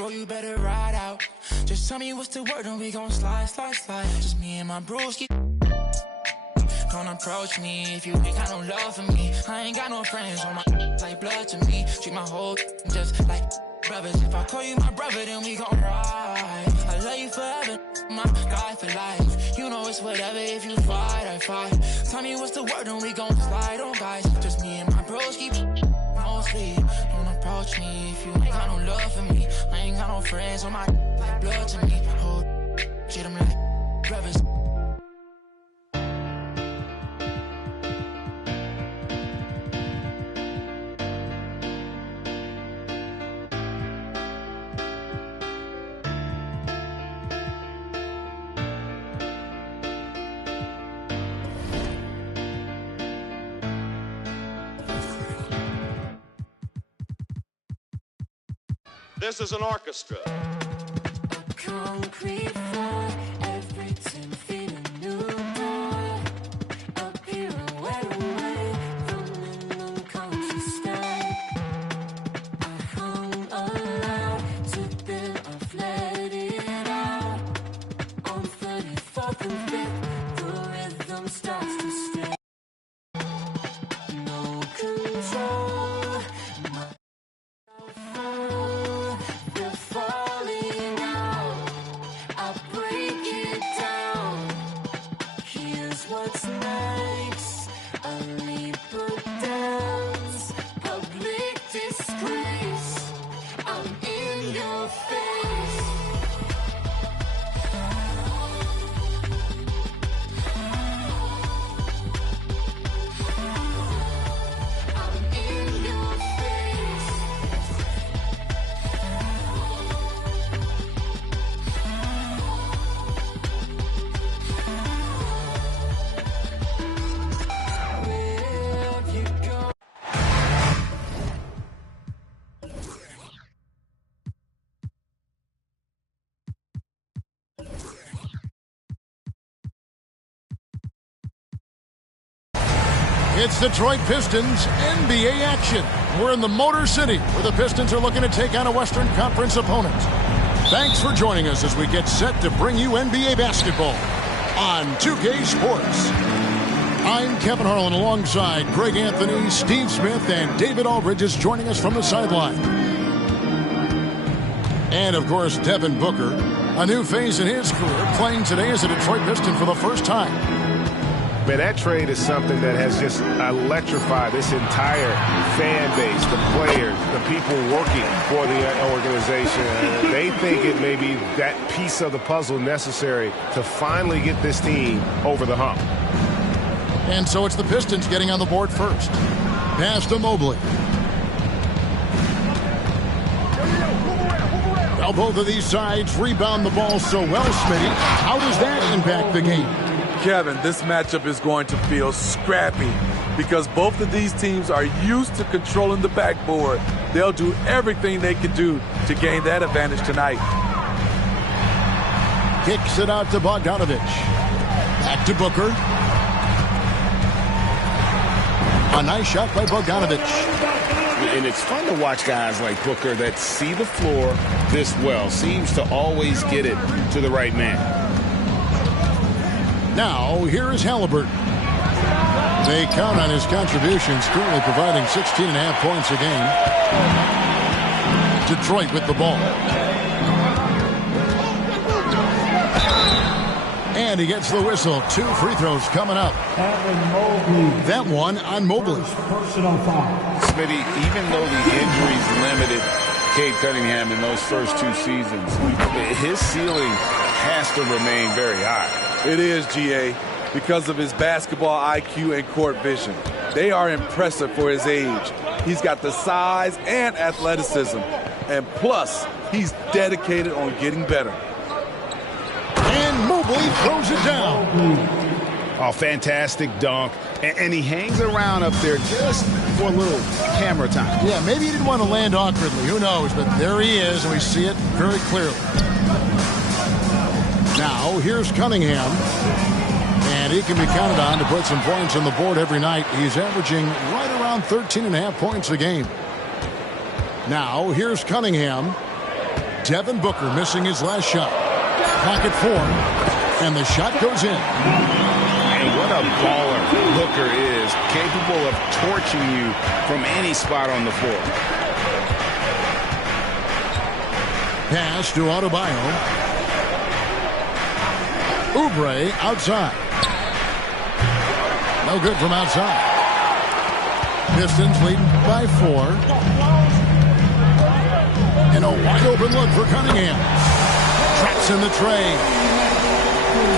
bro, you better ride out. Just tell me what's the word and we gon' slide, slide, slide. Just me and my broski. Don't approach me if you ain't got no love for me. I ain't got no friends on my like blood to me. Treat my whole just like brothers. If I call you my brother, then we gon' ride. I love you forever, my guy for life. You know it's whatever, if you fight, I fight. Tell me what's the word and we gon' slide on, guys. Just me and my bros keep mostly. Don't approach me if you ain't got no love for me. I ain't got no friends on my like blood to me. Hold shit, I'm like brothers. This is an orchestra. Concrete floor, every 10 feet a new door. A pirouette away from an unconscious sky. I hung aloud, took them off, let it out. On 34th and 5th, the rhythm starts to stay. No control, they're falling out. I break it down. Here's what's next. A leap of dance. Public disgrace. I'm in your face. I'm in your face. Wherever you go. It's Detroit Pistons NBA action. We're in the Motor City, where the Pistons are looking to take on a Western Conference opponent. Thanks for joining us as we get set to bring you NBA basketball on 2K Sports. I'm Kevin Harlan alongside Greg Anthony, Steve Smith, and David Aldridge is joining us from the sideline. And, of course, Devin Booker, a new phase in his career, playing today as a Detroit Piston for the first time. Man, that trade is something that has just electrified this entire fan base, the players, the people working for the organization. They think it may be that piece of the puzzle necessary to finally get this team over the hump. And so it's the Pistons getting on the board first. Pass to Mobley. Now both of these sides rebound the ball so well, Smitty. How does that impact the game? Kevin, this matchup is going to feel scrappy because both of these teams are used to controlling the backboard. They'll do everything they can do to gain that advantage tonight. Kicks it out to Bogdanovich. Back to Booker. A nice shot by Bogdanovich. And it's fun to watch guys like Booker that see the floor this well. Seems to always get it to the right man. Now, here is Halliburton. They count on his contributions, currently providing 16.5 points a game. Detroit with the ball. And he gets the whistle. 2 free throws coming up. That one on Mobley. Smitty, even though the injuries limited Cade Cunningham in those first 2 seasons, his ceiling has to remain very high. It is, GA, because of his basketball IQ and court vision. They are impressive for his age. He's got the size and athleticism. And plus, he's dedicated on getting better. And Mobley throws it down. Oh, fantastic dunk. And he hangs around up there just for a little camera time. Yeah, maybe he didn't want to land awkwardly. Who knows? But there he is, and we see it very clearly. Now, here's Cunningham. And he can be counted on to put some points on the board every night. He's averaging right around 13.5 points a game. Now, here's Cunningham. Devin Booker missing his last shot. Clock at 4, and the shot goes in. And what a baller Booker is, capable of torching you from any spot on the floor. Pass to Adebayo. Oubre outside. No good from outside. Pistons leading by 4. And a wide open look for Cunningham. Traps in the tray.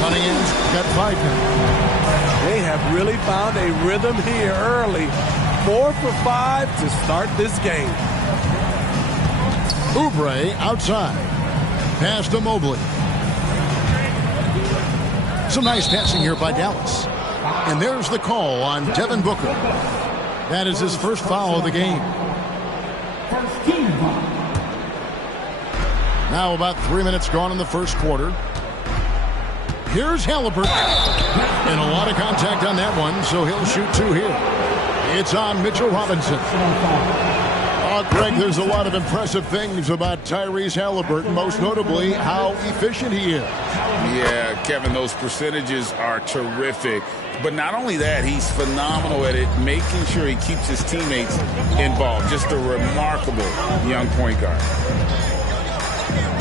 Cunningham's got 5 now. They have really found a rhythm here early. 4 for 5 to start this game. Oubre outside. Pass to Mobley. Some nice passing here by Dallas. And there's the call on Devin Booker. That is his first foul of the game. Now about 3 minutes gone in the first quarter. Here's Halliburton. And a lot of contact on that one, so he'll shoot 2 here. It's on Mitchell Robinson. Greg, there's a lot of impressive things about Tyrese Halliburton, most notably how efficient he is. Yeah, Kevin, those percentages are terrific. But not only that, he's phenomenal at it, making sure he keeps his teammates involved. Just a remarkable young point guard.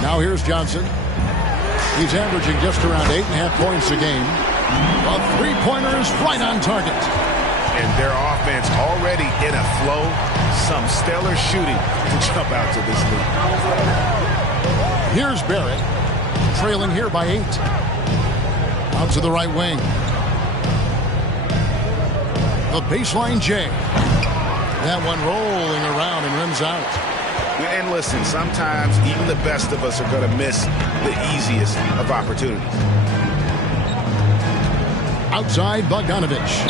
Now here's Johnson. He's averaging just around 8.5 points a game. A three-pointer is right on target. And their offense already in a flow. Some stellar shooting to jump out to this lead. Here's Barrett, trailing here by 8. Out to the right wing. The baseline J. That one rolling around and rims out. And listen, sometimes even the best of us are going to miss the easiest of opportunities. Outside Bogdanovich.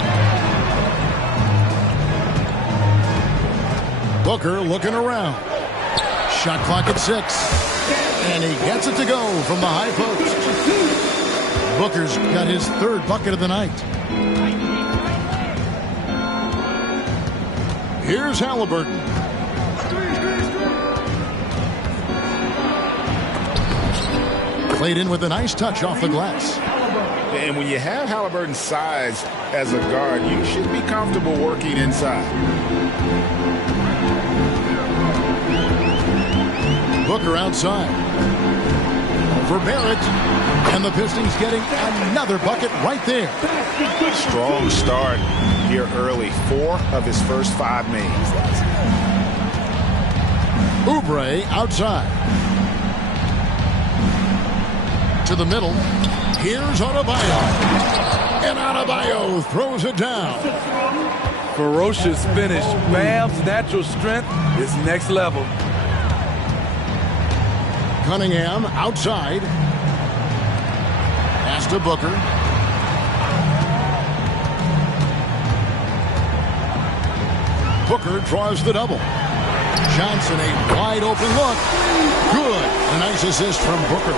Booker looking around. Shot clock at 6. And he gets it to go from the high post. Booker's got his 3rd bucket of the night. Here's Halliburton. Played in with a nice touch off the glass. And when you have Halliburton's size as a guard, you should be comfortable working inside. Booker outside. Over Barrett. And the Pistons getting another bucket right there. Strong start here early. 4 of his first 5 makes. Oubre outside. To the middle. Here's Adebayo. And Adebayo throws it down. Ferocious finish. Bam's natural strength is next level. Cunningham outside. Pass to Booker. Booker draws the double. Johnson, a wide open look. Good. A nice assist from Booker.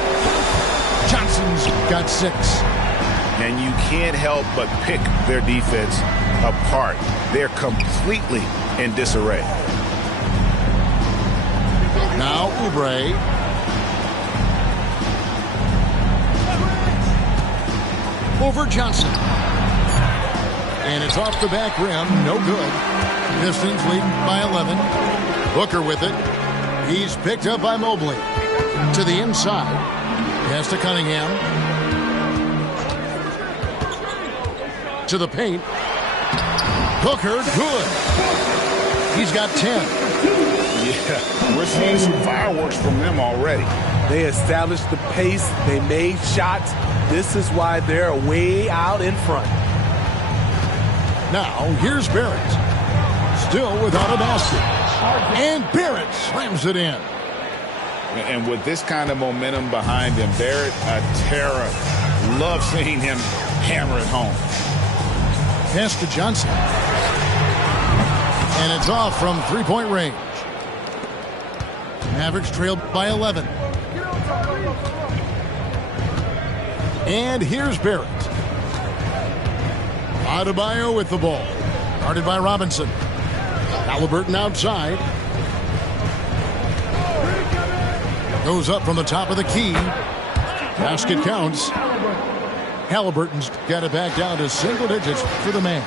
Johnson's got 6. And you can't help but pick their defense apart. They're completely in disarray. Now Oubre. Over Johnson. And it's off the back rim. No good. Pistons leading by 11. Booker with it. He's picked up by Mobley. To the inside. Pass to Cunningham. To the paint. Booker, good. He's got 10. Yeah, we're seeing some fireworks from them already. They established the pace. They made shots. This is why they're way out in front. Now, here's Barrett. Still without a basket. And Barrett slams it in. And with this kind of momentum behind him, Barrett, a terror. Love seeing him hammer it home. Pass to Johnson. And it's off from three-point range. Mavericks trailed by 11. And here's Barrett. Adebayo with the ball. Guarded by Robinson. Halliburton outside. Goes up from the top of the key. Basket counts. Halliburton's got it back down to single digits for the Mavs.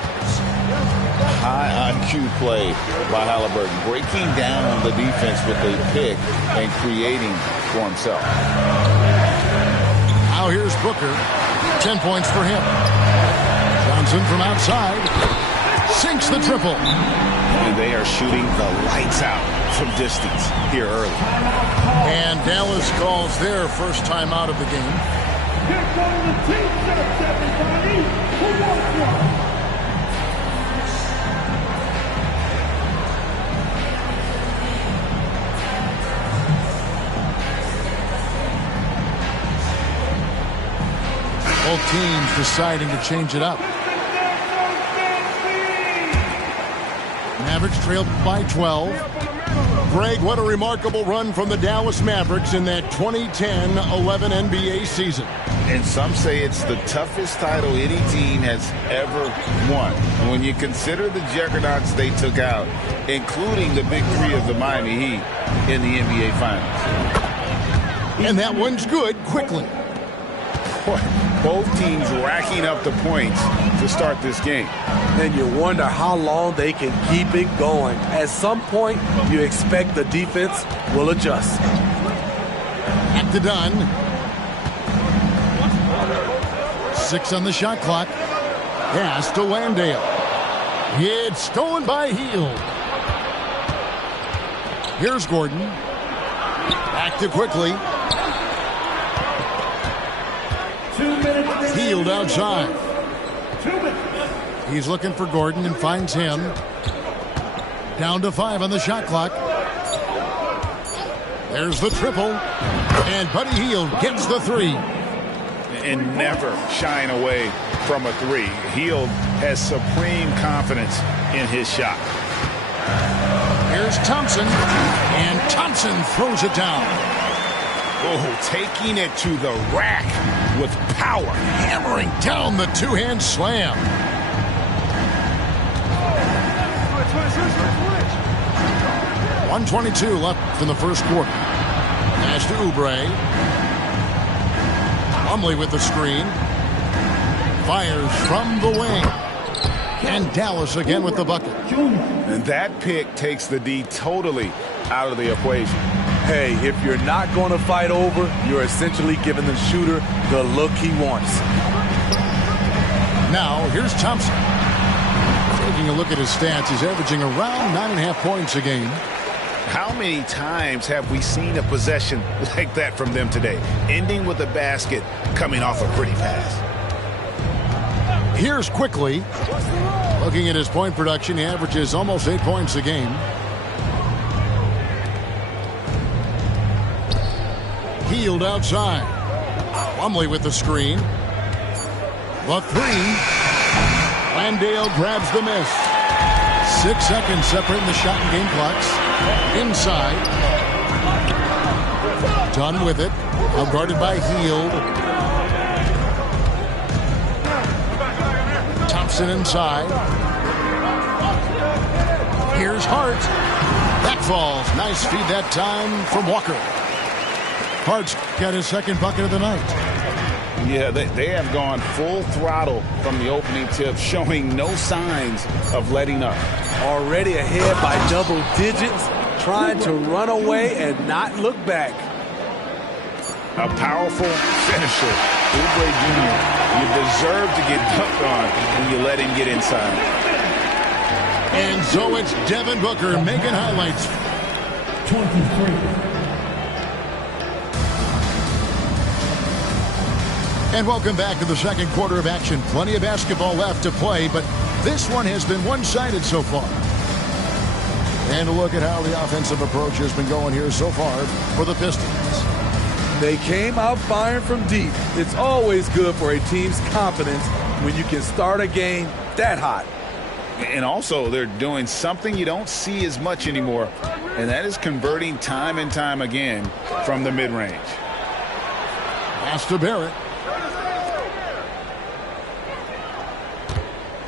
High IQ play by Halliburton, breaking down on the defense with a pick and creating for himself. Now here's Booker. 10 points for him. Johnson from outside. Sinks the triple. And they are shooting the lights out from distance here early. And Dallas calls their first time out of the game. Here come the team sets, everybody. Who wants one? Both teams deciding to change it up. Mavericks trailed by 12. Greg, what a remarkable run from the Dallas Mavericks in that 2010-11 NBA season. And some say it's the toughest title any team has ever won. And when you consider the juggernauts they took out, including the big three of the Miami Heat in the NBA Finals. And that one's good quickly. Both teams racking up the points to start this game. And you wonder how long they can keep it going. At some point, you expect the defense will adjust. At the done. 6 on the shot clock. Pass to Landale. It's stolen by Hield. Here's Gordon. Back to quickly. Hield outside. He's looking for Gordon and finds him. Down to 5 on the shot clock. There's the triple. And Buddy Hield gets the 3. And never shying away from a 3. Hield has supreme confidence in his shot. Here's Thompson. And Thompson throws it down. Oh, taking it to the rack with power. Hammering down the two-hand slam. Switch. 1:22 left in the first quarter. Pass to Oubre. Plumlee with the screen. Fires from the wing. And Dallas again with the bucket. And that pick takes the D totally out of the equation. Hey, if you're not going to fight over, you're essentially giving the shooter the look he wants. Now, here's Thompson. Taking a look at his stats, he's averaging around 9.5 points a game. How many times have we seen a possession like that from them today? Ending with a basket, coming off a pretty pass. Here's quickly. Looking at his point production, he averages almost 8 points a game. Hield outside. Plumlee with the screen. The 3. Landale grabs the miss. 6 seconds separating the shot and game clocks. Inside. Done with it. Now guarded by Hield. Thompson inside. Here's Hart. That falls. Nice feed that time from Walker. Hart's got his second bucket of the night. Yeah, they have gone full throttle from the opening tip, showing no signs of letting up. Already ahead by double digits, trying to run away and not look back. A powerful finisher. Oubre Jr., you deserve to get dunked on when you let him get inside. And so it's Devin Booker making highlights. 23. And welcome back to the second quarter of action. Plenty of basketball left to play, but this one has been one-sided so far. And a look at how the offensive approach has been going here so far for the Pistons. They came out firing from deep. It's always good for a team's confidence when you can start a game that hot. And also, they're doing something you don't see as much anymore, and that is converting time and time again from the mid-range. Pass to Barrett.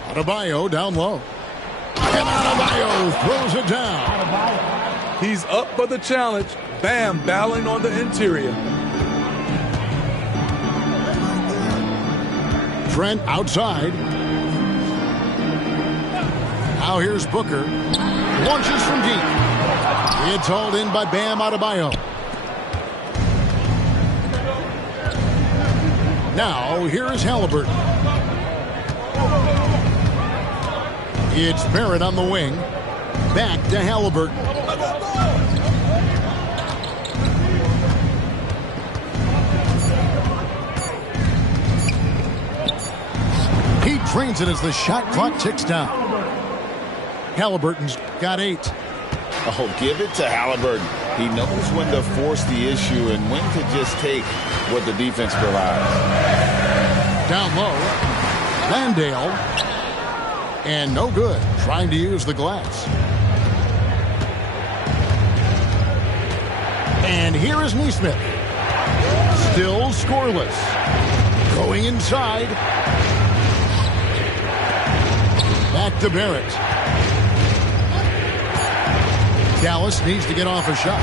Adebayo down low. And Adebayo throws it down. He's up for the challenge. Bam battling on the interior. Trent outside. Now here's Booker. Launches from deep. It's hauled in by Bam Adebayo. Now here is Halliburton. It's Barrett on the wing. Back to Halliburton. He drains it as the shot clock ticks down. Halliburton's got 8. Oh, give it to Halliburton. He knows when to force the issue and when to just take what the defense provides. Down low. Landale. And no good. Trying to use the glass. And here is Neesmith. Still scoreless. Going inside. Back to Barrett. Dallas needs to get off a shot.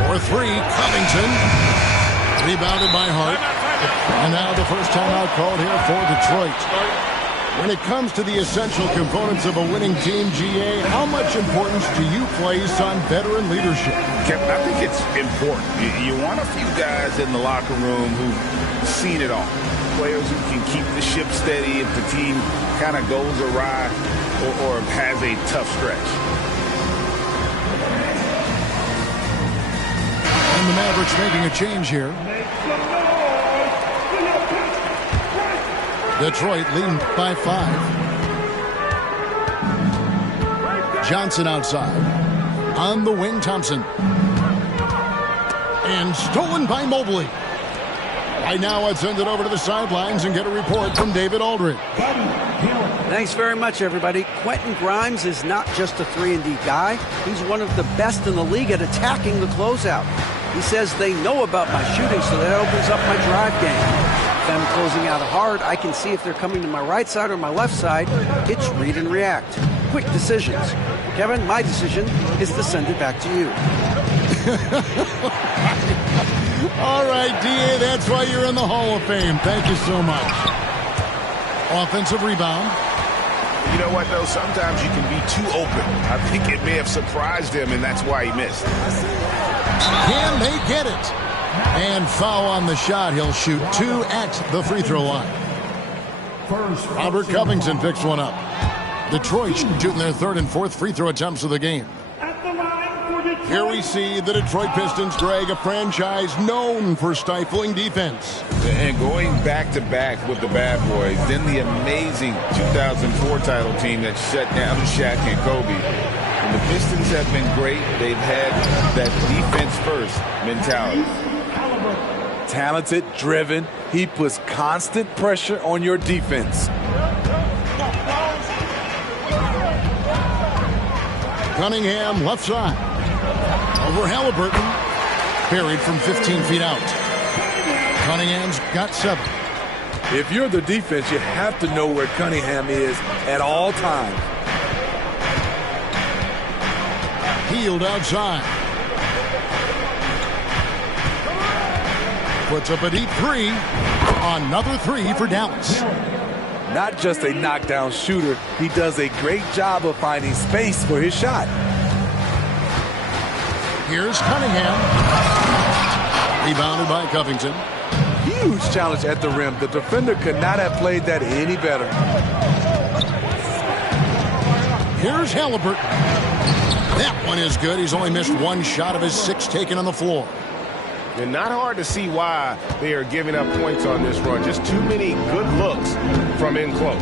For 3, Covington. Rebounded by Hart. And now the first timeout called here for Detroit. When it comes to the essential components of a winning team, GA, how much importance do you place on veteran leadership? Kevin, I think it's important. You want a few guys in the locker room who've seen it all. Players who can keep the ship steady if the team kind of goes awry or has a tough stretch. And the Mavericks making a change here. Detroit leading by 5. Johnson outside. On the wing, Thompson. And stolen by Mobley. Right now, let's send it over to the sidelines and get a report from David Aldridge. Thanks very much, everybody. Quentin Grimes is not just a 3-and-D guy. He's one of the best in the league at attacking the closeout. He says they know about my shooting, so that opens up my drive game. If I'm closing out hard, I can see if they're coming to my right side or my left side. It's read and react. Quick decisions. Kevin, my decision is to send it back to you. All right, D.A., that's why you're in the Hall of Fame. Thank you so much. Offensive rebound. You know what, though? Sometimes you can be too open. I think it may have surprised him, and that's why he missed. Can they get it? And foul on the shot. He'll shoot 2 at the free throw line. Robert Covington picks one up. Detroit shooting their 3rd and 4th free throw attempts of the game. Here we see the Detroit Pistons, Greg, a franchise known for stifling defense. And going back-to-back with the bad boys, then the amazing 2004 title team that shut down Shaq and Kobe. And the Pistons have been great. They've had that defense-first mentality. Talented, driven. He puts constant pressure on your defense. Cunningham left side. Over Halliburton. Buried from 15 feet out. Cunningham's got 7. If you're the defense, you have to know where Cunningham is at all times. Healed outside. Puts up a deep 3. Another 3 for Dallas. Not just a knockdown shooter, he does a great job of finding space for his shot. Here's Cunningham. Rebounded by Covington. Huge challenge at the rim. The defender could not have played that any better. Here's Halliburton. That one is good. He's only missed 1 shot of his 6 taken on the floor. And not hard to see why they are giving up points on this run. Just too many good looks from in close.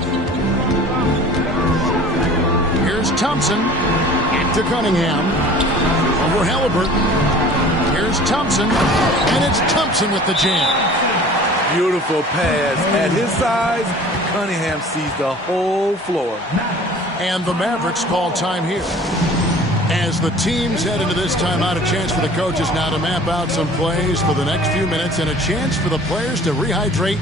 Here's Thompson. Back to Cunningham. Over Halliburton. Here's Thompson. And it's Thompson with the jam. Beautiful pass. At his size, Cunningham sees the whole floor. And the Mavericks call time here. As the teams head into this timeout, a chance for the coaches now to map out some plays for the next few minutes and a chance for the players to rehydrate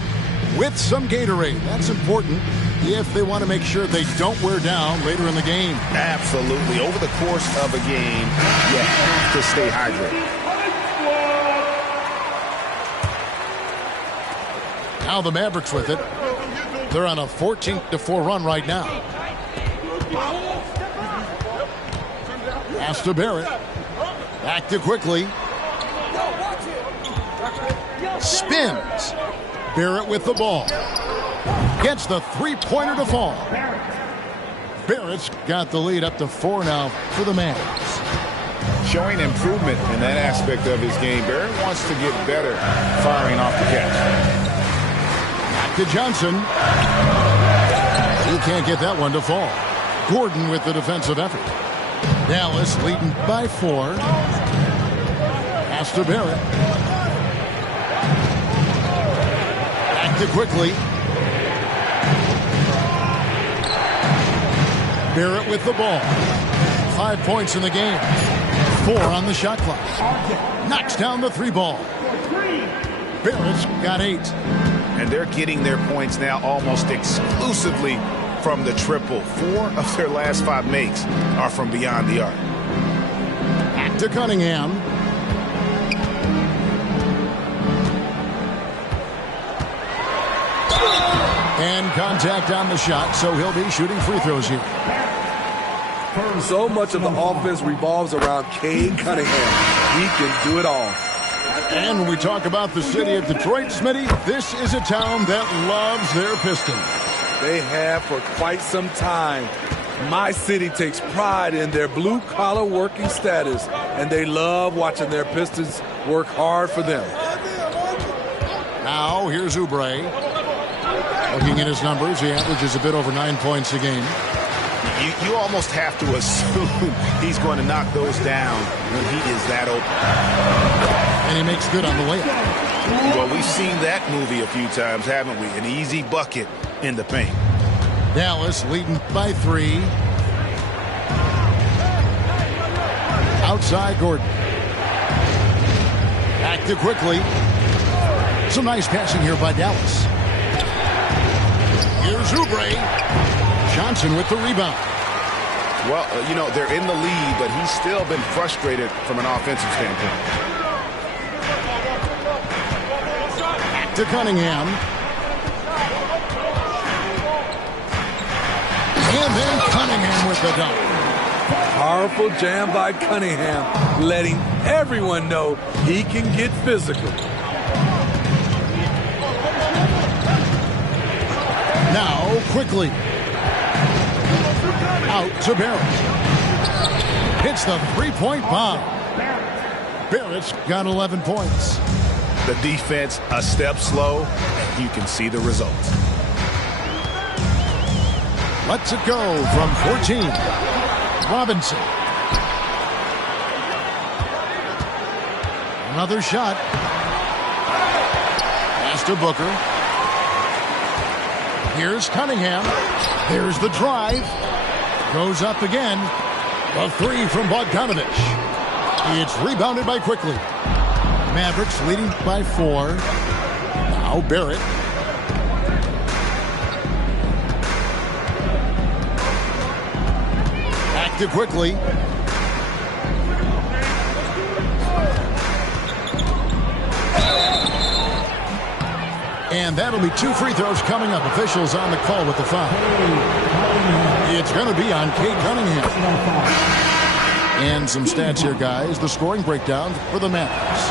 with some Gatorade. That's important if they want to make sure they don't wear down later in the game. Absolutely. Over the course of a game, you have to stay hydrated. Now the Mavericks with it. They're on a 14-4 run right now. Pass to Barrett. Back to quickly. Spins. Barrett with the ball. Gets the three-pointer to fall. Barrett's got the lead up to 4 now for the Mavs. Showing improvement in that aspect of his game. Barrett wants to get better firing off the catch. Back to Johnson. He can't get that one to fall. Gordon with the defensive effort. Dallas leading by 4. Pass to Barrett. Back to quickly. Barrett with the ball. 5 points in the game. 4 on the shot clock. Knocks down the 3 ball. Barrett's got 8. And they're getting their points now almost exclusively from the triple. 4 of their last 5 makes are from beyond the arc. Back to Cunningham. And contact on the shot, so he'll be shooting free throws here. So much of the offense revolves around Cade Cunningham. He can do it all. And when we talk about the city of Detroit, Smitty, this is a town that loves their Pistons. They have for quite some time. My city takes pride in their blue-collar working status, and they love watching their Pistons work hard for them. Now, here's Oubre. Looking at his numbers, he averages a bit over 9 points a game. You almost have to assume he's going to knock those down when he is that open. And he makes good on the layup. Well, we've seen that movie a few times, haven't we? An easy bucket in the paint. Dallas leading by 3. Outside Gordon. Back to quickly. Some nice passing here by Dallas. Here's Oubre. Johnson with the rebound. Well, they're in the lead, but he's still been frustrated from an offensive standpoint. Back to Cunningham. And then Cunningham with the dunk. Powerful jam by Cunningham, letting everyone know he can get physical. Now, quickly. Out to Barrett. Hits the three-point bomb. Barrett's got 11 points. The defense a step slow, and you can see the results. Lets it go from 14. Robinson. Another shot. Pass to Booker. Here's Cunningham. There's the drive. Goes up again. A 3 from Bogdanovich. It's rebounded by quickly. Mavericks leading by 4. Now Barrett. Back to quickly. And that'll be 2 free throws coming up. Officials on the call with the foul. It's going to be on Cade Cunningham. And some stats here, guys. The scoring breakdown for the Mavericks.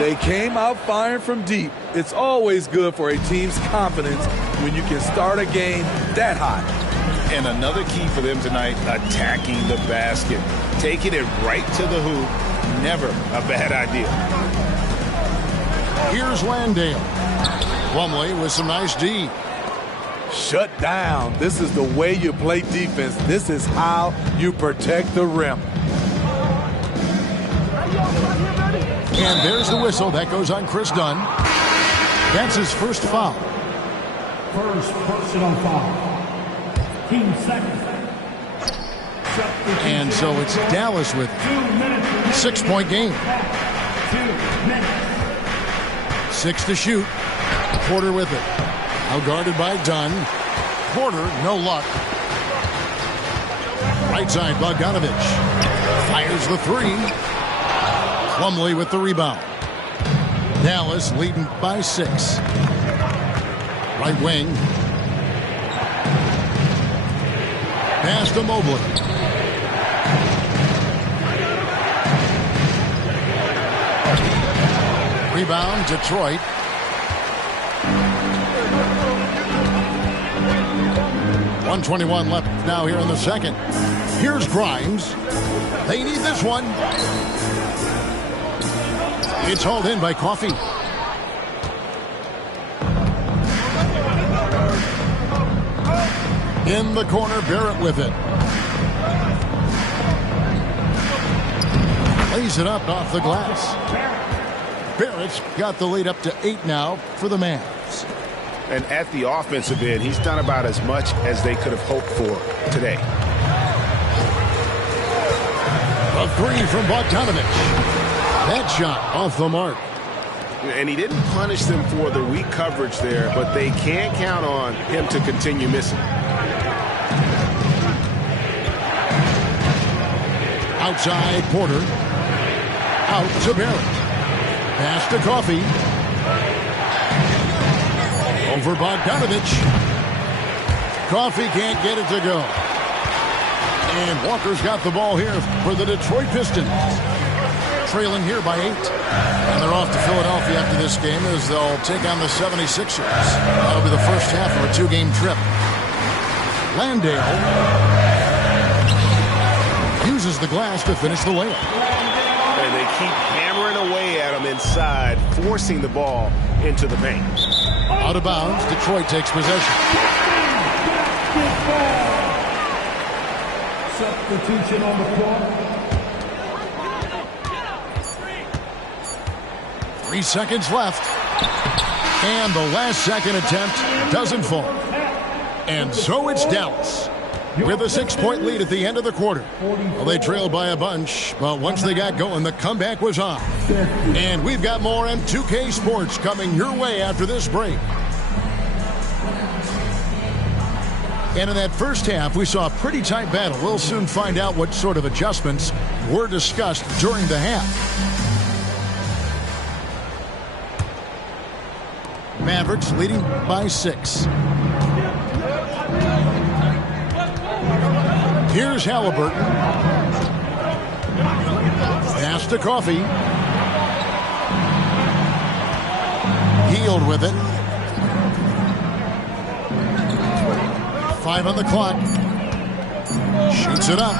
They came out firing from deep. It's always good for a team's confidence when you can start a game that hot. And another key for them tonight, attacking the basket. Taking it right to the hoop. Never a bad idea. Here's Landale. Plumlee with some nice D. Shut down. This is the way you play defense. This is how you protect the rim. And there's the whistle. That goes on Chris Dunn. That's his first foul. First personal foul. Team second. And so it's Dallas with 6-point game. 2 minutes. 6 to shoot. Porter with it. Now guarded by Dunn. Porter, no luck. Right side, Bogdanovich. Fires the 3. Plumlee with the rebound. Dallas leading by 6. Right wing. Pass to Mobley. Rebound, Detroit. .121 left now here in the second. Here's Grimes. They need this one. It's hauled in by Coffey. In the corner, Barrett with it. Lays it up off the glass. Barrett's got the lead up to 8 now for the Mavs. And at the offensive end, he's done about as much as they could have hoped for today. A three from Bogdanovich. That shot off the mark. And he didn't punish them for the weak coverage there, but they can't count on him to continue missing. Outside, Porter. Out to Barrett. Pass to Coffey. Over Bogdanovich. Coffey can't get it to go. And Walker's got the ball here for the Detroit Pistons. Trailing here by 8. And they're off to Philadelphia after this game as they'll take on the 76ers. That'll be the first half of a 2-game trip. Landale uses the glass to finish the layup. And they keep hammering away at him inside, forcing the ball into the paint. Out of bounds, Detroit takes possession. Substitution on the floor. 3 seconds left. And the last second attempt doesn't fall. And so it's Dallas with a 6-point lead at the end of the quarter. Well, they trailed by a bunch, but once they got going, the comeback was on. And we've got more M2K Sports coming your way after this break. And in that first half, we saw a pretty tight battle. We'll soon find out what sort of adjustments were discussed during the half. Mavericks leading by 6. Here's Halliburton. Pass to Coffey. Hield with it. 5 on the clock. Shoots it up.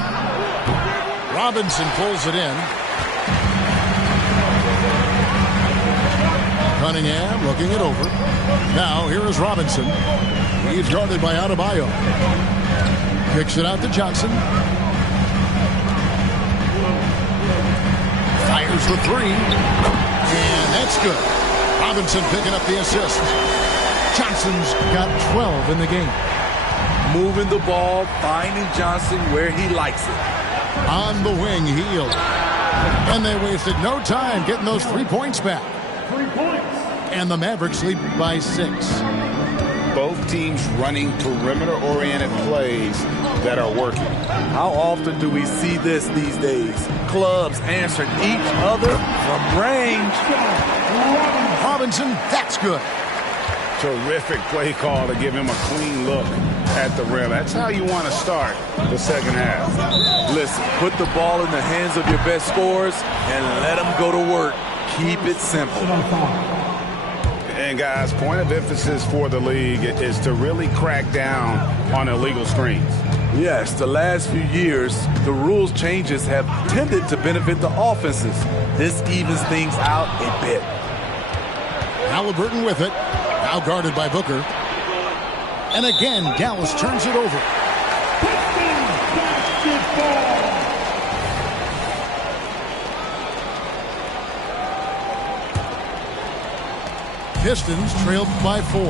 Robinson pulls it in. Cunningham looking it over. Now here is Robinson. He's guarded by Adebayo. Kicks it out to Johnson. Fires the 3. And that's good. Robinson picking up the assist. Johnson's got 12 in the game. Moving the ball, finding Johnson where he likes it. On the wing, Hield. And they wasted no time getting those 3 points back. 3 points. And the Mavericks lead by 6. Both teams running perimeter-oriented plays that are working. How often do we see this these days? Clubs answering each other from range. Robinson, that's good. Terrific play call to give him a clean look at the rim. That's how you want to start the second half. Listen, put the ball in the hands of your best scorers and let them go to work. Keep it simple. And guys, point of emphasis for the league is to really crack down on illegal screens. Yes, the last few years, the rules changes have tended to benefit the offenses. This evens things out a bit. Halliburton with it. Now guarded by Booker. And again, Dallas turns it over. Pistons trailed by 4.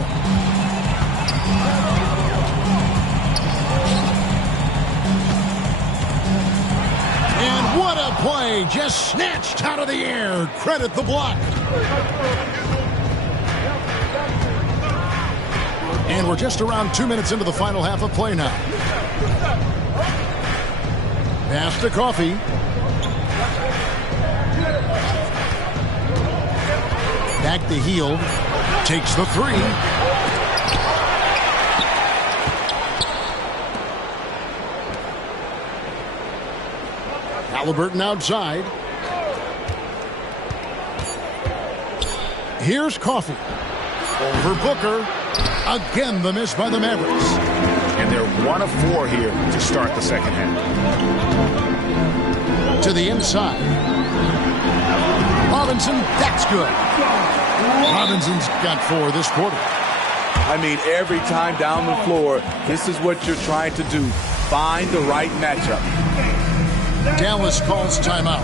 And what a play, just snatched out of the air. Credit the block. And we're just around 2 minutes into the final half of play now. Pass to Coffey. Back to Hield. Takes the 3. Halliburton outside. Here's Coffey. Over Booker. Again, the miss by the Mavericks. And they're 1 of 4 here to start the second half. To the inside. Robinson, that's good. Robinson's got 4 this quarter. I mean, every time down the floor, this is what you're trying to do. Find the right matchup. Dallas calls timeout.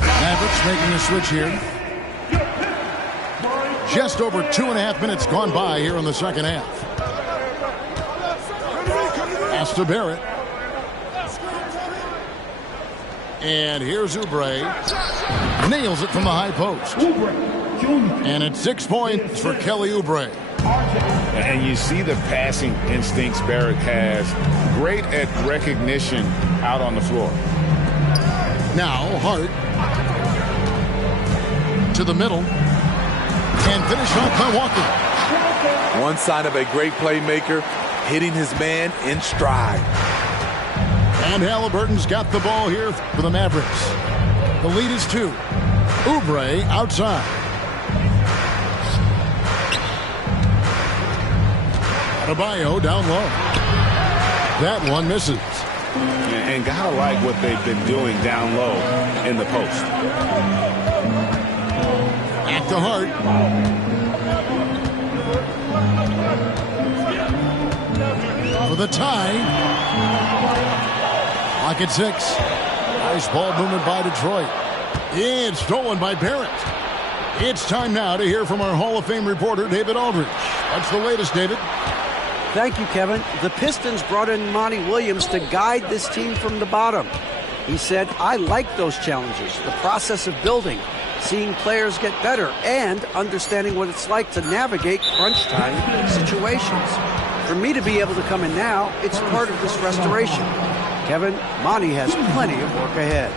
Mavericks making a switch here. Just over 2.5 minutes gone by here in the second half. Pass to Barrett. And here's Oubre. Nails it from the high post. And it's 6 points for Kelly Oubre. And you see the passing instincts Barrett has. Great at recognition out on the floor. Now Hart. To the middle. And finished off by Walker. One sign of a great playmaker, hitting his man in stride. And Halliburton's got the ball here for the Mavericks. The lead is 2. Oubre outside. Adebayo down low. That one misses. And gotta like what they've been doing down low in the post. Back to Hart. For the tie. Lock at 6. Nice ball movement by Detroit. It's stolen by Barrett. It's time now to hear from our Hall of Fame reporter, David Aldridge. What's the latest, David? Thank you, Kevin. The Pistons brought in Monty Williams to guide this team from the bottom. He said, I like those challenges, the process of building, seeing players get better, and understanding what it's like to navigate crunch time situations. For me to be able to come in now, it's part of this restoration. Kevin, Monty has plenty of work ahead.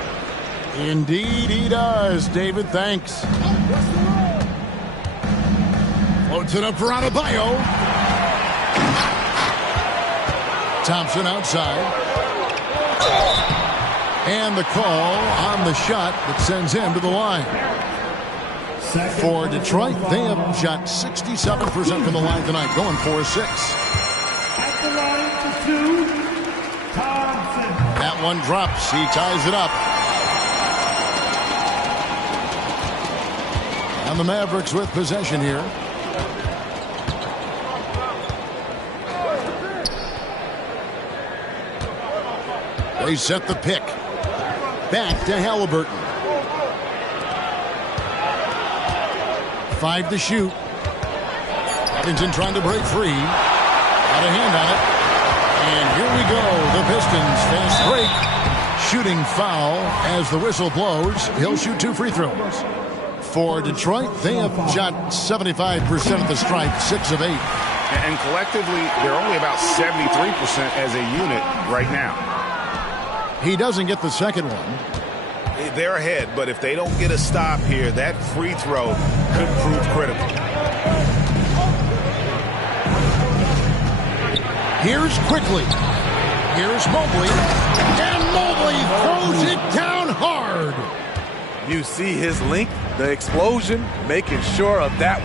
Indeed he does, David. Thanks. Floats it up for Adebayo. Thompson outside. And the call on the shot that sends him to the line. For Detroit, they have shot 67% from the line tonight, going 4-6. At the line for 2, Thompson. That one drops. He ties it up. And the Mavericks with possession here. They set the pick. Back to Halliburton. 5 to shoot. Robinson trying to break free. Got a hand on it. And here we go. The Pistons fast break. Shooting foul as the whistle blows. He'll shoot 2 free throws. For Detroit, they have shot 75% at the stripe, 6 of 8. And collectively, they're only about 73% as a unit right now. He doesn't get the second one. They're ahead, but if they don't get a stop here, that free throw could prove critical. Here's Quickly. Here's Mobley. And Mobley throws it down hard. You see his length, the explosion, making sure of that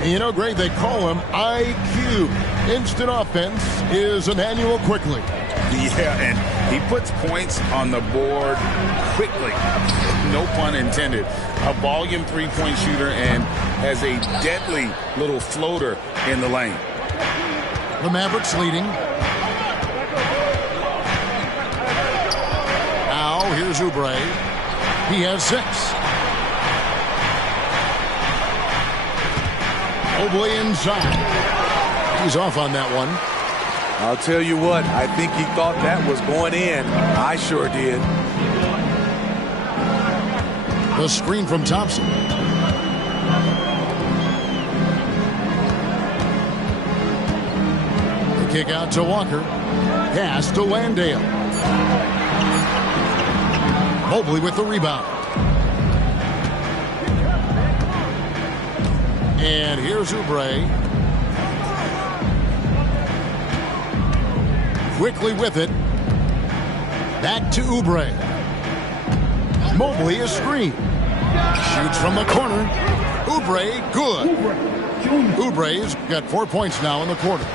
one. You know, Greg, they call him IQ. Instant offense is Emmanuel Quickly. Yeah, and he puts points on the board quickly. No pun intended. A volume three-point shooter and has a deadly little floater in the lane. The Mavericks leading. Now, here's Oubre. He has 6. Mobley inside. He's off on that one. I'll tell you what, I think he thought that was going in. I sure did. The screen from Thompson. Kick out to Walker. Pass to Landale. Mobley with the rebound. And here's Oubre. Quickly with it. Back to Oubre. Mobley is screened. Shoots from the corner. Oubre, good. Oubre's got 4 points now in the quarter.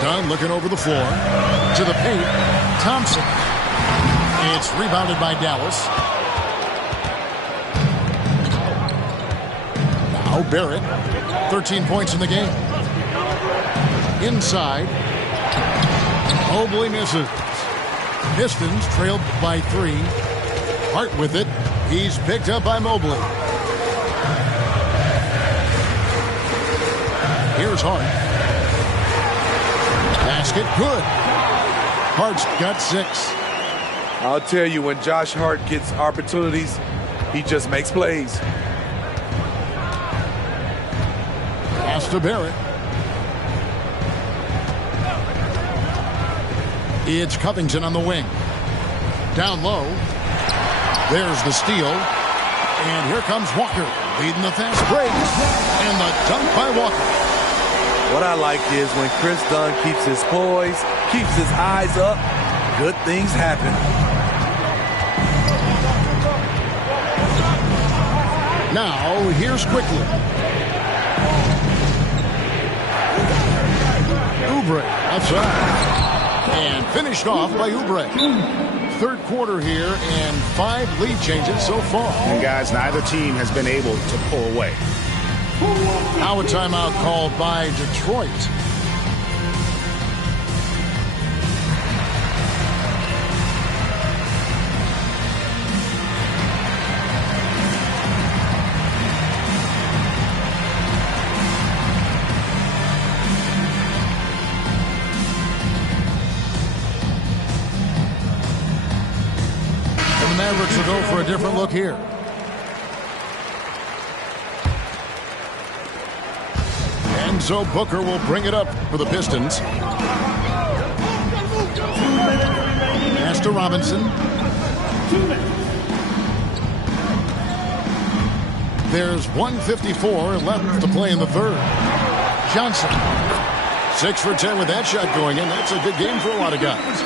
Dunn looking over the floor. To the paint. Thompson. It's rebounded by Dallas. Now Barrett. 13 points in the game. Inside. Mobley misses. Pistons trailed by 3. Hart with it. He's picked up by Mobley. Here's Hart. Basket good. Hart's got 6. I'll tell you, when Josh Hart gets opportunities, he just makes plays. Pass to Barrett. It's Covington on the wing. Down low. There's the steal. And here comes Walker, leading the fast break. And the dunk by Walker. What I like is when Chris Dunn keeps his poise, keeps his eyes up, good things happen. Now, here's Quickly. Oubre, outside. And finished off by Oubre. Third quarter here and 5 lead changes so far. And guys, neither team has been able to pull away. Now a timeout called by Detroit. And the Mavericks will go for a different look here. So Booker will bring it up for the Pistons. Pass to Robinson. There's 1:54 left to play in the third. Johnson. 6 for 10 with that shot going in. That's a good game for a lot of guys.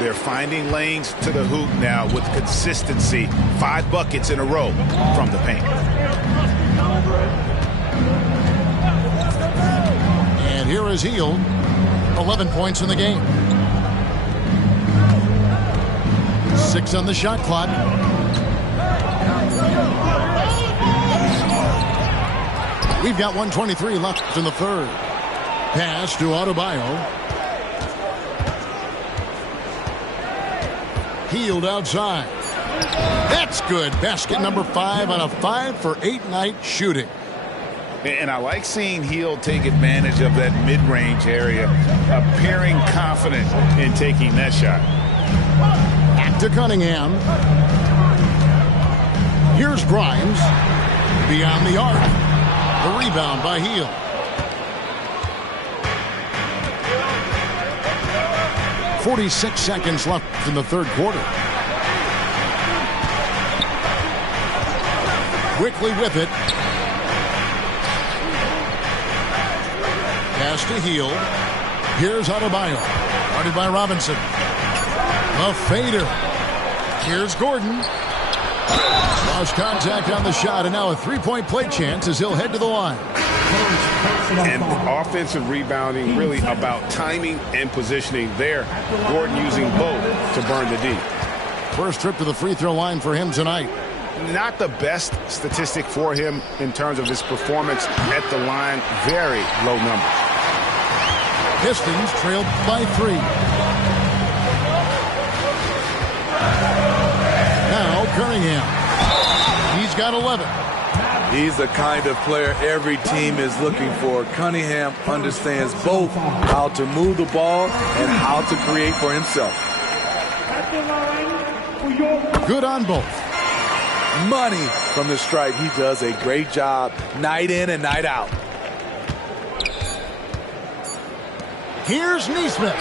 They're finding lanes to the hoop now with consistency. 5 buckets in a row from the paint. And here is Hield. 11 points in the game. 6 on the shot clock. We've got 1:23 left in the third. Pass to Adebayo. Hield outside. That's good. Basket number 5 on a 5 for 8 night shooting. And I like seeing Hield take advantage of that mid-range area, appearing confident in taking that shot. Back to Cunningham. Here's Grimes. Beyond the arc. The rebound by Hield. .46 seconds left in the third quarter. Quickly with it. Pass to Hield. Here's Adebayo. Guarded by Robinson. A fader. Here's Gordon. Lost contact on the shot, and now a three-point play chance as he'll head to the line. And offensive rebounding really about timing and positioning there. Gordon using both to burn the D. First trip to the free throw line for him tonight. Not the best statistic for him in terms of his performance at the line. Very low number. Pistons trailed by 3. Now Cunningham. He's got 11. He's the kind of player every team is looking for. Cunningham understands both how to move the ball and how to create for himself. Good on both. Money from the stripe. He does a great job night in and night out. Here's Neesmith.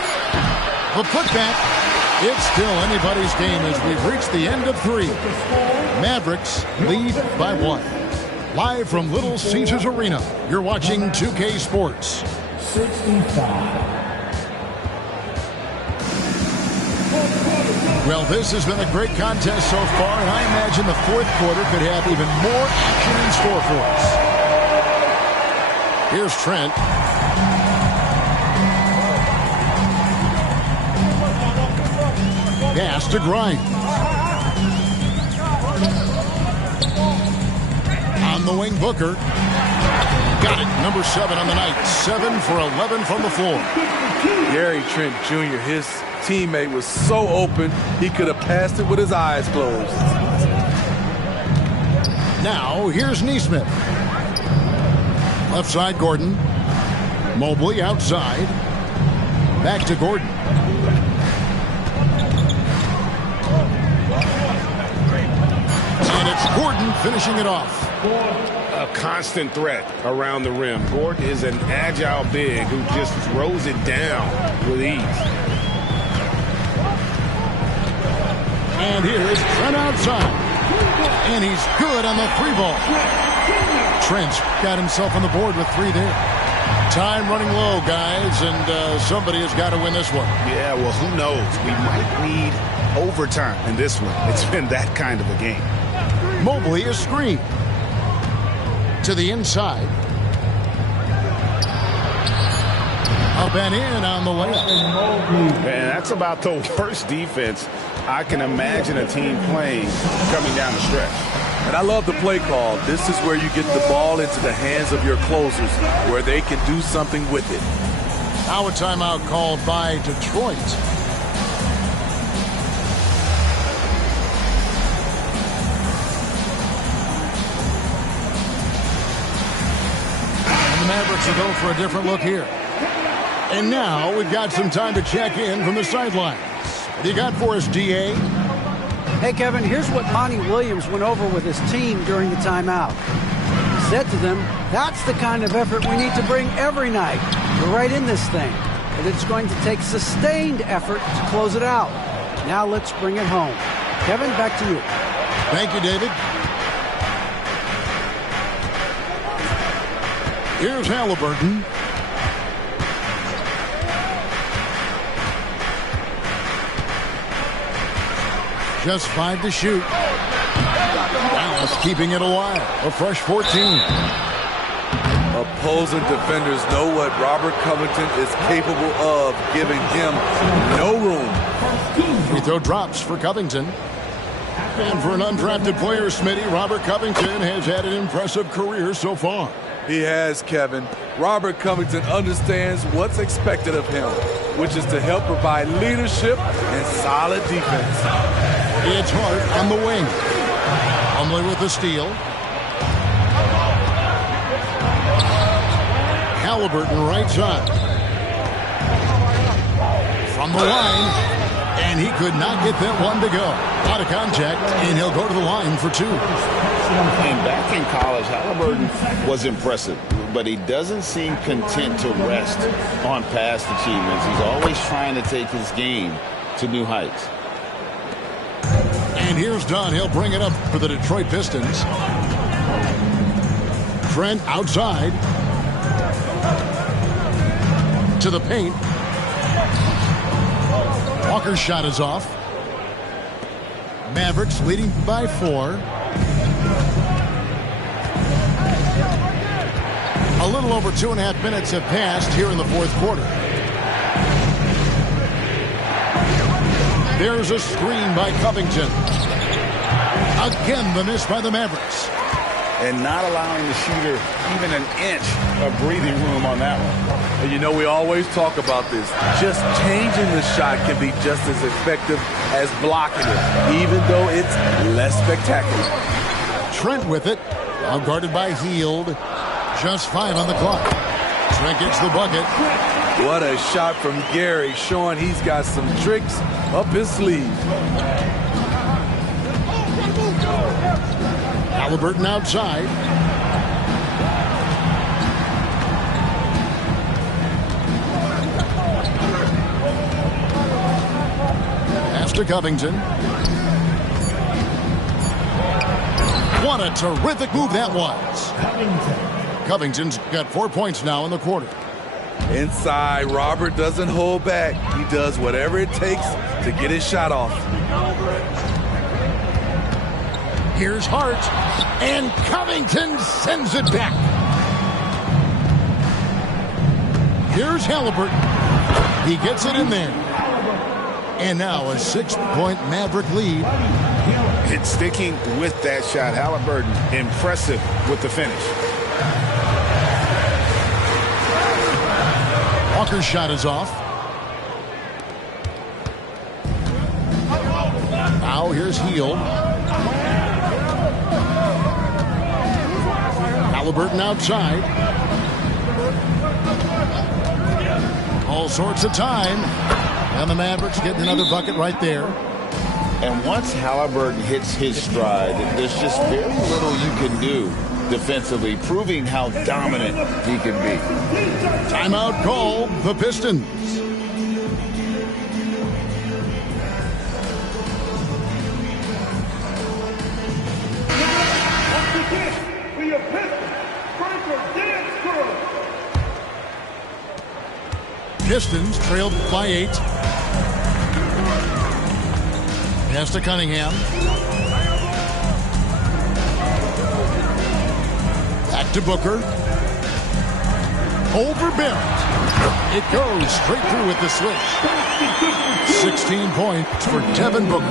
The putback. It's still anybody's game as we've reached the end of 3. Mavericks lead by 1. Live from Little Caesars Arena, you're watching 2K Sports. 65. Well, this has been a great contest so far, and I imagine the fourth quarter could have even more action in store for us. Here's Trent. Pass to Grimes. On the wing, Booker. Got it. Number 7 on the night. 7 for 11 from the floor. Gary Trent Jr., his teammate was so open, he could have passed it with his eyes closed. Now, here's Neesmith. Left side, Gordon. Mobley outside. Back to Gordon. And it's Gordon finishing it off. A constant threat around the rim. Gordon is an agile big who just throws it down with ease. And here's Trent outside. And he's good on the 3-ball. Trent's got himself on the board with 3 there. Time running low, guys, and somebody has got to win this one. Yeah, well, who knows? We might need overtime in this one. It's been that kind of a game. Mobley is screened. To the inside. Up and in on the layup. Man, that's about the worst defense I can imagine a team playing coming down the stretch. And I love the play call. This is where you get the ball into the hands of your closers, where they can do something with it. Now a timeout called by Detroit. And the Mavericks will go for a different look here. And now we've got some time to check in from the sidelines. What do you got for us, DA? Hey, Kevin, here's what Monty Williams went over with his team during the timeout. He said to them, that's the kind of effort we need to bring every night. We're right in this thing, but it's going to take sustained effort to close it out. Now let's bring it home. Kevin, back to you. Thank you, David. Here's Halliburton. Just 5 to shoot. Dallas keeping it alive. A fresh 14. Opposing defenders know what Robert Covington is capable of, giving him no room. Free throw drops for Covington. And for an undrafted player, Smitty, Robert Covington has had an impressive career so far. He has, Kevin. Robert Covington understands what's expected of him, which is to help provide leadership and solid defense. It's Hart on the wing. Humbly with the steal. Halliburton right side. From the line. And he could not get that one to go. Out of contact, and he'll go to the line for 2. And back in college, Halliburton was impressive, but he doesn't seem content to rest on past achievements. He's always trying to take his game to new heights. And here's Dunn. He'll bring it up for the Detroit Pistons. Trent outside. To the paint. Walker's shot is off. Mavericks leading by 4. A little over 2.5 minutes have passed here in the fourth quarter. There's a screen by Covington. Again, the miss by the Mavericks. And not allowing the shooter even an inch of breathing room on that one. And you know, we always talk about this. Just changing the shot can be just as effective as blocking it, even though it's less spectacular. Trent with it. Now guarded by Hield. Just 5 on the clock. Trent gets the bucket. What a shot from Gary, showing he's got some tricks up his sleeve. Halliburton outside. to Covington. What a terrific move that was. Covington's got 4 points now in the quarter. Inside, Robert doesn't hold back. He does whatever it takes to get his shot off. Here's Hart, and Covington sends it back. Here's Halliburton. He gets it in there. And now a 6-point Maverick lead. It's sticking with that shot. Halliburton, impressive with the finish. Walker's shot is off. Now here's Heel. Halliburton outside. All sorts of time. And the Mavericks getting another bucket right there. And once Halliburton hits his stride, there's just very little you can do defensively, proving how dominant he can be. Timeout call, the Pistons. For your Pistons, Franco dance crew. Pistons trailed by 8. Pass to Cunningham. Back to Booker. Over Barrett. It goes straight through with the switch. 16 points for Devin Booker.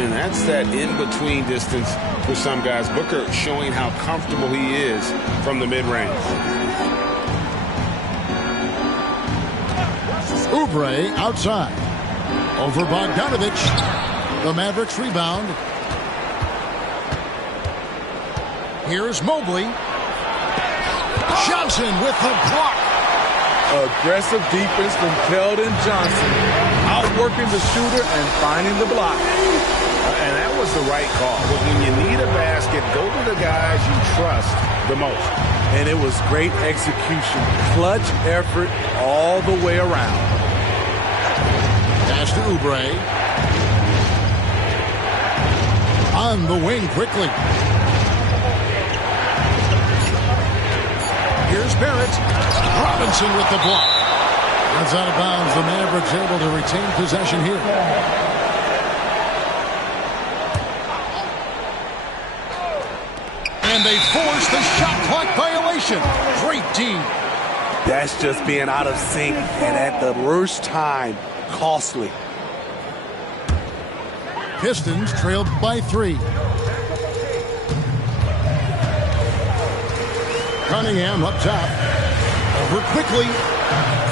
And that's that in-between distance for some guys. Booker showing how comfortable he is from the mid-range. Oubre outside. Over Bogdanovich. The Mavericks rebound. Here's Mobley. Johnson with the block. Aggressive defense from Keldon Johnson. Outworking the shooter and finding the block. And that was the right call. When you need a basket, go to the guys you trust the most. And it was great execution. Clutch effort all the way around. Pass to Oubre. On the wing quickly. Here's Barrett. Robinson with the block. That's out of bounds. The Mavericks able to retain possession here. And they force the shot clock violation. Great D. That's just being out of sync and at the worst time, costly. Pistons trailed by 3. Cunningham up top. Over quickly.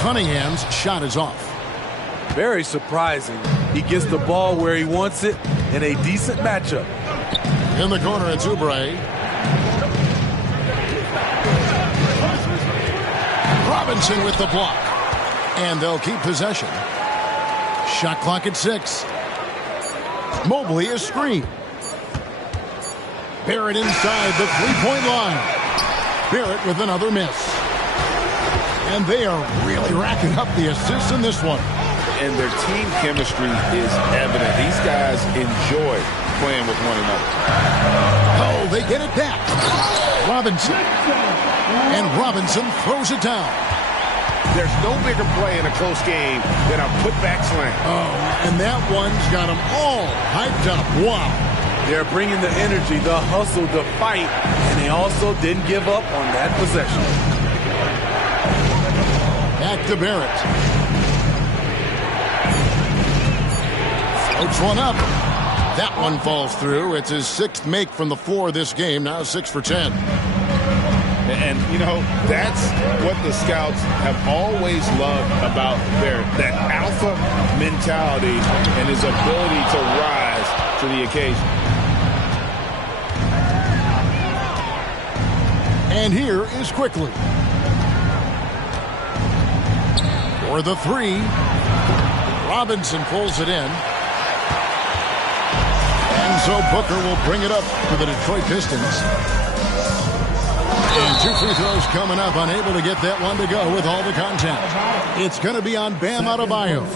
Cunningham's shot is off. Very surprising. He gets the ball where he wants it in a decent matchup. In the corner, it's Oubre. Robinson with the block. And they'll keep possession. Shot clock at 6. Mobley is screened. Barrett inside the three-point line. Barrett with another miss. And they are really racking up the assists in this one. And their team chemistry is evident. These guys enjoy playing with one another. Oh, they get it back. Robinson. And Robinson throws it down. There's no bigger play in a close game than a putback slam. Oh, and that one's got them all hyped up. Wow. They're bringing the energy, the hustle, the fight, and they also didn't give up on that possession. Back to Barrett. Floats one up. That one falls through. It's his 6th make from the floor this game. Now 6 for 10. And, you know, that's what the scouts have always loved about that alpha mentality and his ability to rise to the occasion. And here is Quickly. For the 3. Robinson pulls it in. And so Booker will bring it up for the Detroit Pistons. And Two free throws coming up, unable to get that one to go with all the contact. It's going to be on Bam Adebayo.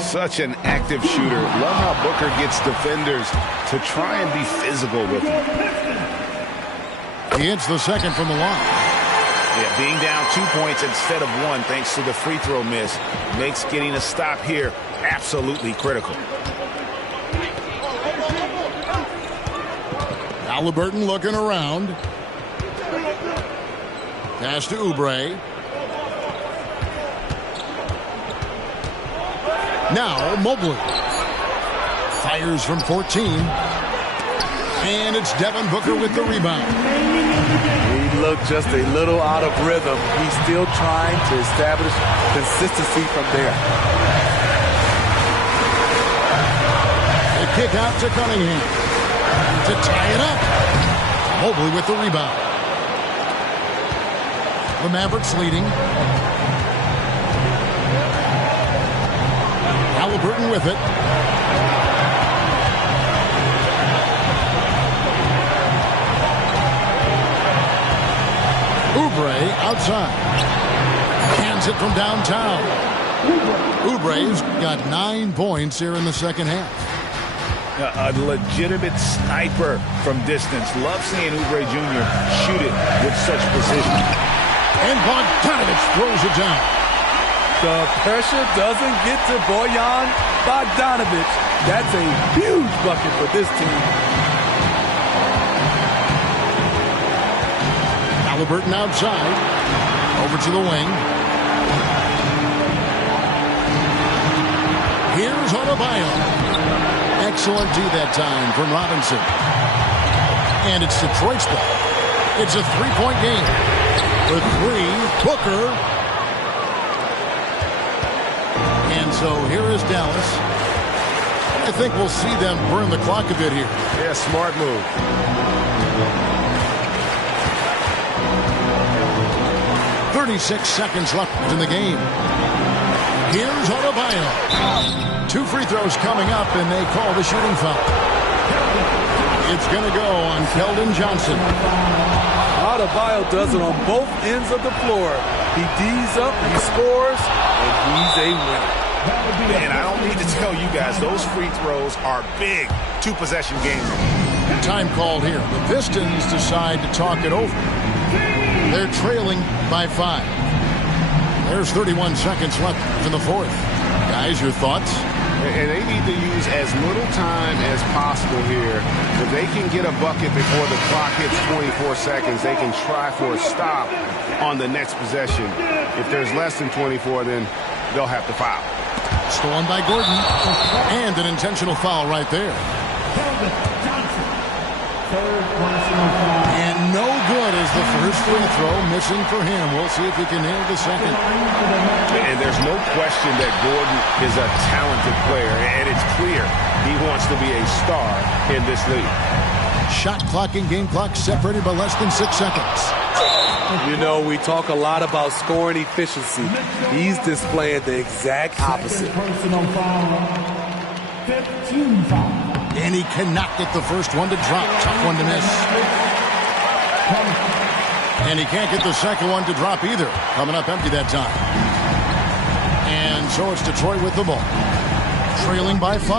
Such an active shooter. Love how Booker gets defenders to try and be physical with him. He hits the second from the line. Yeah, being down 2 points instead of 1 thanks to the free throw miss makes getting a stop here absolutely critical. Halliburton looking around. Pass to Oubre. Now Mobley. Fires from 14. And it's Devin Booker with the rebound. He looked just a little out of rhythm. He's still trying to establish consistency from there. The kick out to Cunningham. To tie it up. Mobley with the rebound. The Mavericks leading. Halliburton with it. Oubre outside. Hands it from downtown. Oubre's got 9 points here in the second half. A legitimate sniper from distance. Love seeing Oubre Jr. shoot it with such precision. And Bogdanovich throws it down. The pressure doesn't get to Bojan Bogdanovich. That's a huge bucket for this team. Halliburton outside. Over to the wing. Here's Adebayo. Excellent D that time from Robinson. And it's Detroit's ball. It's a 3-point game. For 3, Booker. And so here is Dallas. I think we'll see them burn the clock a bit here. Yeah, smart move. .36 seconds left in the game. Here's Adebayo. 2 free throws coming up, and they call the shooting foul. It's going to go on Keldon Johnson. Adebayo does it on both ends of the floor. He D's up, he scores, and he's a winner. And I don't need to tell you guys, those free throws are big 2-possession games. Time called here. The Pistons decide to talk it over. They're trailing by 5. There's 31 seconds left in the fourth. Guys, your thoughts? And they need to use as little time as possible here. If they can get a bucket before the clock hits 24 seconds, they can try for a stop on the next possession. If there's less than 24, then they'll have to foul. Stolen by Gordon. And an intentional foul right there. And no good is the first free throw missing for him. We'll see if he can nail the second. And there's no question that Gordon is a talented player, and it's clear he wants to be a star in this league. Shot clock and game clock separated by less than 6 seconds. You know, we talk a lot about scoring efficiency. He's displaying the exact opposite. And he cannot get the first one to drop. Tough one to miss. And he can't get the second one to drop either. Coming up empty that time. And so it's Detroit with the ball. Trailing by 5.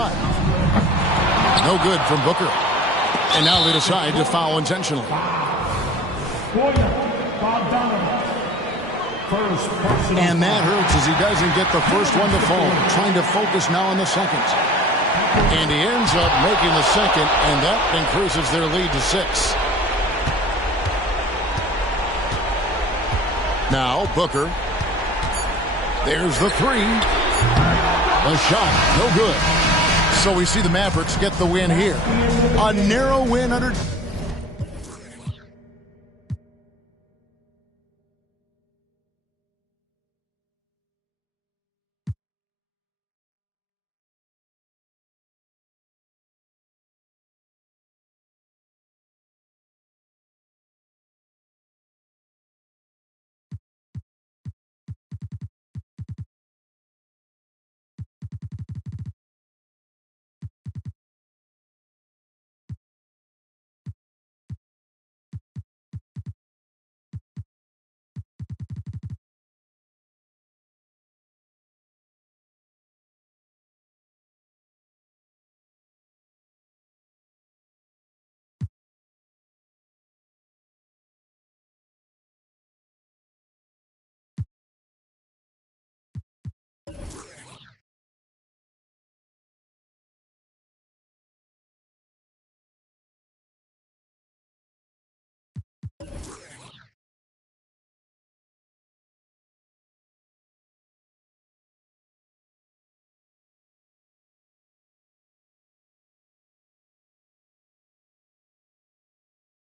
No good from Booker. And now they decide to foul intentionally. And that hurts as he doesn't get the first one to fall. Trying to focus now on the second. And he ends up making the second, and that increases their lead to 6. Now Booker. There's the 3. The shot, no good. So we see the Mavericks get the win here. A narrow win under...